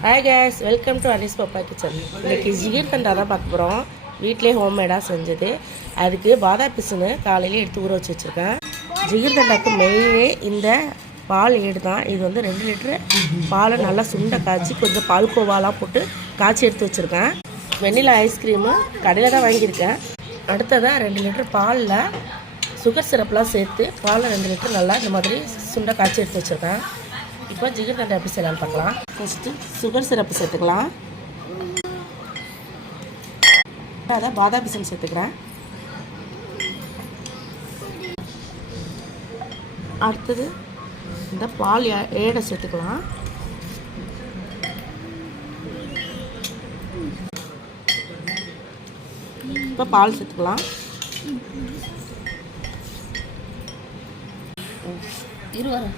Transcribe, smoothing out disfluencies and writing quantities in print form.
Hi guys, welcome to Anis பாப்பா kitchen. இன்றைக்கி ஜிகிர்தண்டா தான் பார்க்க போகிறோம். வீட்டிலே ஹோம்மேடாக செஞ்சது. அதுக்கு பாதாம் பிசுன்னு காலையிலே எடுத்து ஊற வச்சு வச்சுருக்கேன். ஜிகிர்தண்டாக்கு மெயினே இந்த பால் ஏடு தான். இது வந்து 2 லிட்டரு பாலை நல்லா சுண்டை காய்ச்சி கொஞ்சம் பால் கோவாலாம் போட்டு காய்ச்சி எடுத்து வச்சுருக்கேன். வெண்ணிலா ஐஸ்கிரீமு கடையில் தான் வாங்கியிருக்கேன். அடுத்ததாக 2 லிட்டர் பாலில் சுகர் சிரப்லாம் சேர்த்து பாலில் 2 லிட்டர் நல்லா இந்த மாதிரி சுண்டை காய்ச்சி எடுத்து வச்சுருக்கேன். இப்போ ஜிகிர்தண்டா எப்படி செய்யலான்னு பார்க்கலாம். ஃபஸ்ட்டு சுகர் சிரப்பு சேர்த்துக்கலாம். அதை பாதாம் பிசின் சேர்த்துக்கிறேன். அடுத்தது இந்த பால் ஏடை சேர்த்துக்கலாம். இப்போ பால் சேர்த்துக்கலாம். இருவரும்